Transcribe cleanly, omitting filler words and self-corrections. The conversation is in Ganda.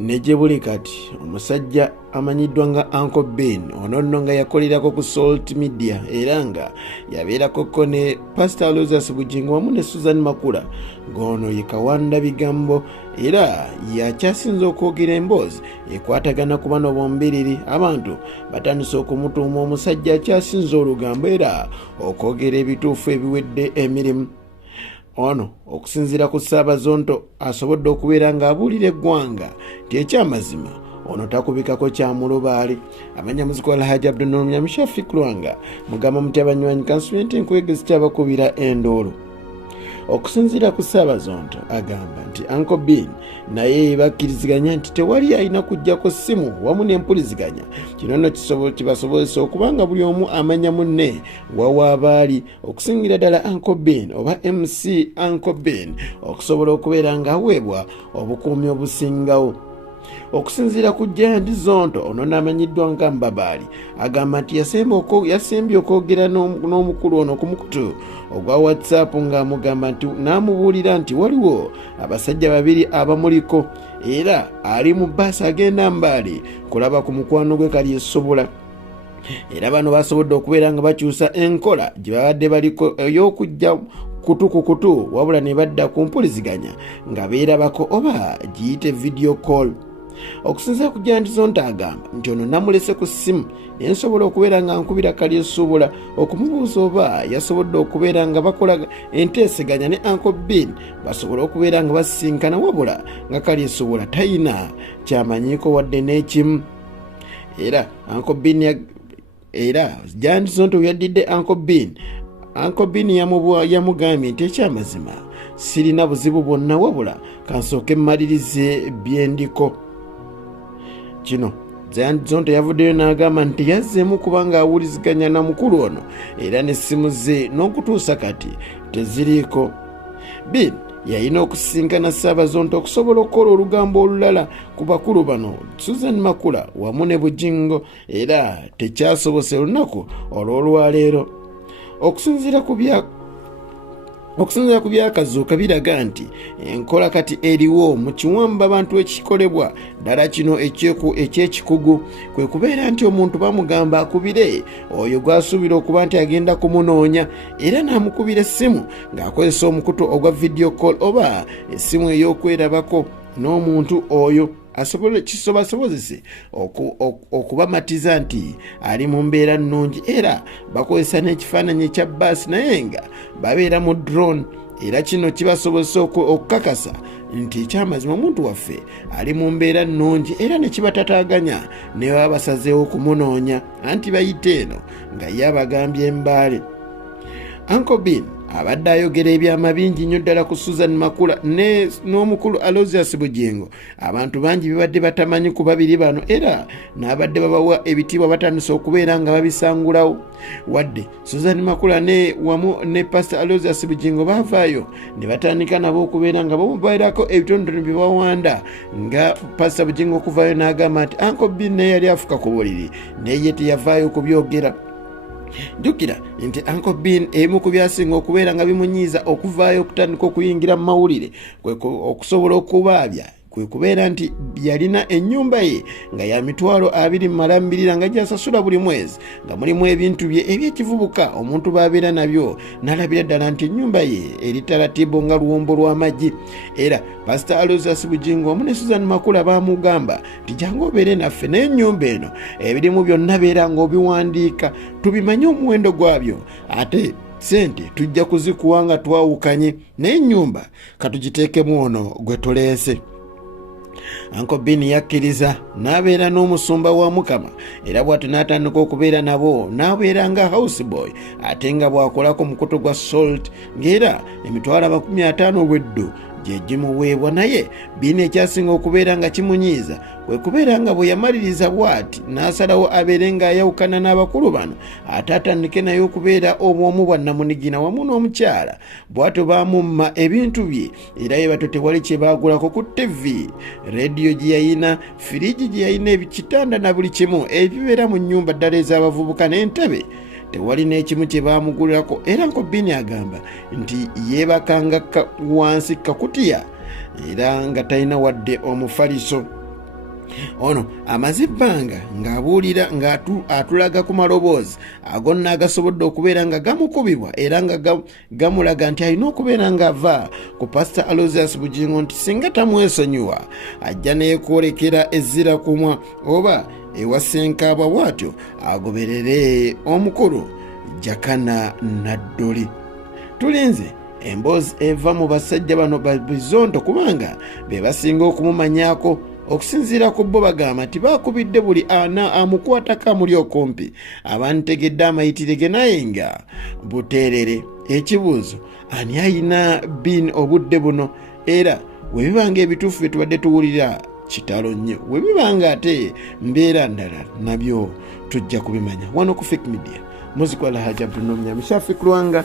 nejebuli kati omusajja amanyiddwa nga Uncle Ben ono nno nga yakolerako ku Salt Media era nga yabeerako ne Pastor Aloysius Bugingo wamu ne Suzan Makula ng'ono ye Kawanda bigambo era yakyasinza okwogera emboozi ekwatagana ku bano bombiriri abantu batandise okumutuuma omusajja akyasinza olugambo era okwogera ebituufu ebiwedde emirimu. Ono okusinziira ku Bizonto asobodde okubeera ng'abuulira eggwanga nti ekyamazima ono takubikako kya mulubaali. Abanyamuziki Alhaji Abdul Mnyamishafi Kulwanga mugamba muti abanywanyi kansumenti enkwegezi kyabakubira endoolo. Okusinziira ku Bizonto agamba nti Uncle Ben naye bakkiriziganya nti tewali alina kujjako ssimu wamu n'empuliziganya. Kino nno kibasobozesa okubanga buli omu amanya munne wawaabaali okusingira ddala Uncle Ben oba MC Uncle Ben okusobola okubeera ng'aweebwa obukuumi obusingawo. Okusinziira ku Bizonto ono n'amanyiddwa nga Mbabaali agamba nti yasembye okwogera n'omukulu ono ku mukutu ogwa WhatsApp ng'amugamba nti n'amubuulira nti waliwo abasajja babiri abamuliko era ali mu bbaasi agenda Mbale kulaba ku mukwano gwe kali essobola. Era bano basobodde okubeera nga bakyusa enkola gye babadde baliko ey'okujja kutu ku kutu wabula ne badda ku mpuliziganya nga beerabako oba giyite video call. Okusinziira ku Bizonto agamba nti ono namulese ku ssimu naye nsobola okubeera nga nkubira kali essuubula okumubuuza oba yasobodde okubeera nga bakola enteeseganya ne Uncle Ben basobola okubeera nga basisinkana wabula nga kali essuubula tayina kyamanyiiko wadde n'ekimu. Era Uncle Ben era Bizonto yaddidde Uncle Ben. Uncle Ben yamugambye nti ekyamazima sirina buzibu bwonna wabula kansooke mmalirize byendiko. Kino Bizonto yavuddeyo n'agamba nti yazzeemu kubanga awuliziganya na mukulu ono era n'essimu ze n'okutuusa kati teziriiko. Ben yalina okusisinkana Bizonto okusobola okukola olugambo olulala ku bakulu bano Suzan Makula wamu ne Bugingo era tekyasobose olunaku olw'olwaleero. Okusinziira ku byakazuuka biraga nti enkola kati eriwo mu kiwamba abantu ekikolebwa ddala kino eky'ekikugu kwe kubeera nti omuntu bamugamba akubire oyo gwasuubira okuba nti agenda kumunoonya era n'amukubira essimu ng'akozesa omukutu ogwa video call oba essimu ey'okwerabako n'omuntu oyo kisobozese okubamatiza nti ali mu mbeera nnungi era bakozesa n'ekifaananyi ekya bbaasi naye nga babeera mu drone era kino kibasobozesa okukakasa nti ekyamazima omuntu waffe ali mu mbeera nnungi era ne kibatataaganya ne baba basazeewo okumunoonya anti bayite eno nga ye abagambye Mbale. Uncle Ben abadde ayogera ebyama bingi nnyo ddala ku Suzan Makula n'omukulu Aloysius Bugingo. Abantu bangi bibadde batamanyi ku babiri bano era n'abadde babawa ebitiibwa batandise okubeera nga babisangulawo wadde Suzan Makula wamu ne Pastor Aloysius Bugingo baavaayo ne batandika nabo okubeera nga bamubairako ebitondero bye bawanda nga Pastor Bugingo okuvaayo n'agamba nti Uncle Ben naye yali afuka ku buliri naye teyavaayo kubyogera. Jjukira nti Uncle Ben emu ku byasinga okubeera nga bimunyiiza okuvaayo okutandika okuyingira mu mawulire okusobola okubaabya kwe kubeera nti yalina ennyumba ye nga ya $2,200 nga gy'asasula buli mwezi nga mulimu ebintu bye ebyekivubuka omuntu baabeera nabyo n'alabira ddala nti ennyumba ye eri taratibu nga luwombo lw'amaggi. Era Pastor Aloysius Bugingo wamu ne Suzan Makula baamugamba nti jangu obeere naffe n'ennyumba eno ebirimu byonna beera ng'obiwandiika tubimanye omuwendo gwabyo ate sente tujja kuzikuwa nga twawukanye naye ennyumba katugiteekemu ono gwe tuleese. Uncle Ben yakkiriza n'abeera n'omusumba wa Mukama era bw'atyo n'atandika okubeera nabo n'abeera nga house boy ate nga bw'akolako mukutu gwa Salt ng'era $50,000 obweddu gye gimuweebwa naye Ben ekyasinga okubeera nga kimunyiiza kwe kubeera nga bwe yamaliriza bw'ati n'asalawo abeere ng'ayawukana n'abakulu bano ate atandike naye okubeera obwomu bwa namunigina wamu n'omukyala bw'atyo baamumma ebintu bye era ye batyo tewali kye baagulako ku TV rediyo gye yayina firiji gye yayina ekitanda na buli kimu ebibeera mu nnyumba ddala ez'abavubuka n'entebe tewali n'ekimu kye baamugulirako era Uncle Ben agamba nti yeebakanga wansi kakutiya era nga talina wadde omufaliso. ono amaze ebbanga ng'abuulira ng'atulaga ku maloboozi agonna agasobodde okubeera nga gamukubibwa era nga gamulaga nti alina okubeera ng'ava ku pasita Aloysius Bugingo nti singa tamwesonyiwa ajja neekwolekera ezzira kumwa oba ewasenkaabwa bw'atyo agoberere omukulu Jakana Nadduli. Tulinze emboozi eva mu basajja bano ba Bizonto kubanga be basinga okumumanyaako okusinziira ku bo bagamba nti baakubidde buli amukwatako amuli okumpi abantegedde amayitirege naye nga buteerere. Ekibuuzo, ani ayina bin obudde buno? Era we bibanga ebituufu bye tubadde tuwulira kitalo nnyo, we bibanga ate mbeera ndala nabyo tujja kubimanya wano ku Fake Media. Muzikola Haji Abdul Nomnya Mishafi Kulwanga.